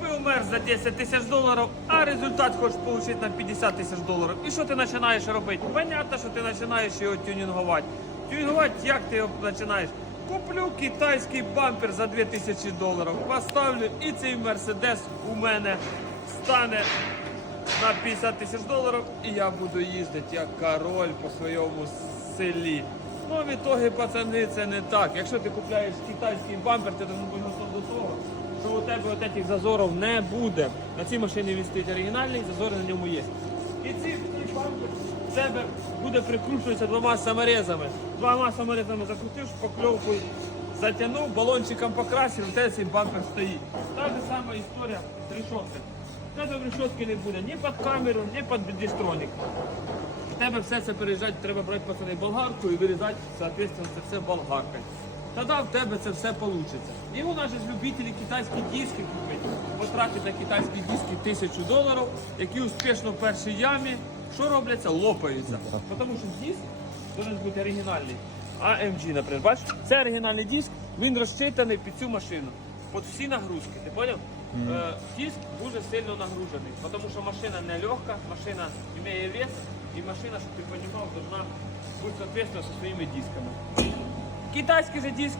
Купив мерз за 10 тисяч доларів, а результат хочеш отримати на 50 тисяч доларів. І що ти починаєш робити? Понятно, що ти починаєш його тюнінгувати. Тюнінгувати як ти його починаєш? Куплю китайський бампер за 2000 доларів, поставлю і цей мерседес у мене стане на 50 тисяч доларів, і я буду їздити як король по своєму селі. Ну, в пацани, це не так. Якщо ти купляєш китайський бампер, ти должен бути готов до того, що у тебе от цих зазорів не буде. На цій машині він стоїть оригінальний, зазори на ньому є. І цей бампер в тебе буде прикручуватися двома саморезами. Двома саморезами закрутив, шпакльовкою затягнув, балончиком покрасив, у тебе цей бампер стоїть. Та ж сама історія з У тебе в решотки не буде ні під камеру, ні під дистронік. В тебе все це переїжджати, треба брати пацани болгарку і вирізати, соответственно, це все болгаркою. Тоді в тебе це все вийде. І у нас любителі китайські диски купити. Потратити на китайські диски тисячу доларів, які успішно в першій ямі, що робляться, лопаються. Тому що диск повинен бути оригінальний. AMG, наприклад, бачиш, це оригінальний диск, він розчитаний під цю машину. Під всі нагрузки, ти поняв? Е, диск дуже сильно нагружений, тому що машина не легка, машина має вес, і машина, щоб ти розумів, должна бути соответственно зі своїми дисками. Китайський же диск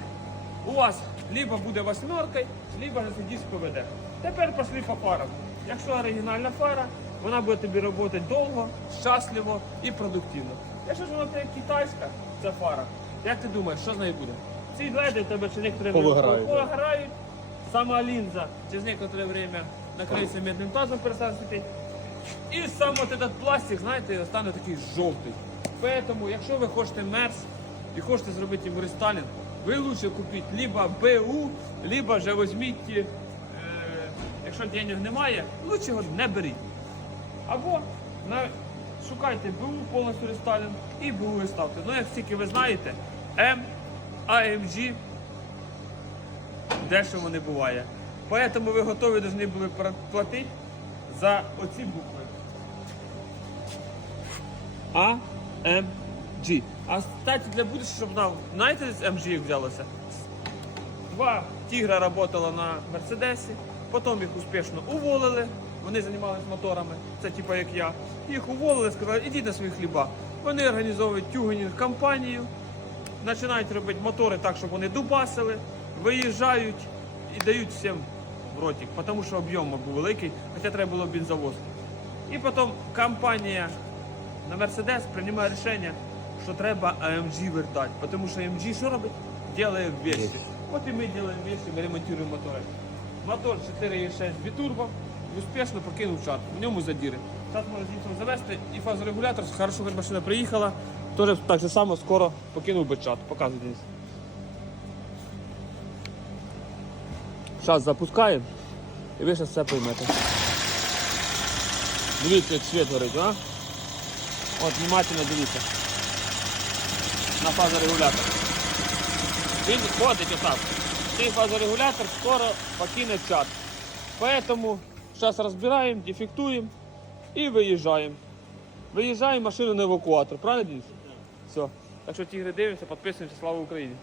у вас либо буде восьмеркою, либо же диск поведе. Тепер пішли по фарам. Якщо оригінальна фара, вона буде тобі працювати довго, щасливо і продуктивно. Якщо ж вона китайська, ця фара, як ти думаєш, що з нею буде? Ці леди в тебе некоторе Повиграють, да. повиграють, сама лінза через некоторе время накриється медним тазом, перестане світити. І сам от этот пластик, знаєте, стане такий жовтий. Поэтому, якщо ви хочете мерз і хочете зробити йому рестайлінг, ви лучше купіть либо БУ, либо же візьміть, е, якщо денег немає, лучше його не беріть. Або на, шукайте БУ повністю рестайлінг і БУ ставте. Ну, як тільки ви знаєте, М, AMG дешево не буває. Поэтому ви готові повинні були платити за оці букви. А, М, G. А кстати, для будущего, щоб знав, знаєте, з MG їх взялося? Два тігра працювали на Мерседесі, потім їх успішно уволили, вони займалися моторами, це типа як я. Їх уволили, сказали, ідіть на свої хліба. Вони організовують тюгенінг компанію, починають робити мотори так, щоб вони дубасили, виїжджають і дають всім в ротик, тому що об'єм був великий, хоча треба було бензовоз. І потім компанія на Мерседес приймає рішення, що треба AMG вертати. Тому що AMG що робить? Ділає вещи. От і ми робимо вещи, ми ремонтуємо мотори. Мотор 4.6 бітурбо успішно покинув чат. В ньому задіри. Зараз можна дійсно завести і фазорегулятор, хорошо, хоч машина приїхала, теж так же само скоро покинув би чат. Показуй Денис. Зараз запускаємо і ви зараз все поймете. Дивіться, як світ горить, а? От, внимательно дивіться. На фазорегулятор. Він ходить отак. Цей фазорегулятор скоро покине чат. Поэтому зараз розбираємо, дефектуємо і виїжджаємо. Виїжджаємо машину на евакуатор, правильно, Денис? Все. Так що тігри дивимося, підписуємося, слава Україні!